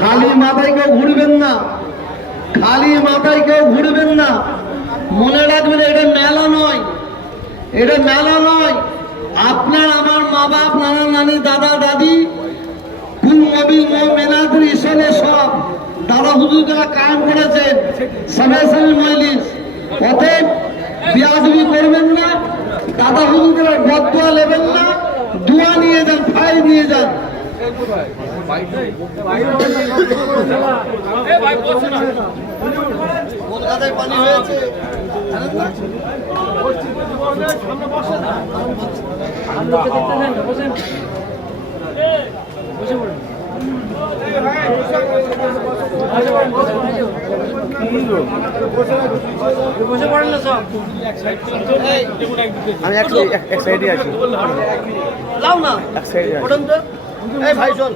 খালি মাথায় কেউ ঘুরবেন না, খালি মাথায় কেউ ঘুরবেন না। মনে রাখবেন এটা মেলা নয়, এটা মেলা নয়। আপনার আমার মা বাপ, নানা নানি, দাদা দাদি, কুল মবিল মেলাদের ইসলে সব দাদা হুজুর যারা কায়েম করেছেন সবাই মজলিস। অতএব বিয়াদবি করবেন না, দাদা হুজুর বদদোয়া নেবেন না, দোয়া নিয়ে যান, ফাইল নিয়ে যান। কলকাতায় পানি হয়েছে, আমি এক সাইডে আছি। লাও না এক সাইডে ভাই চল।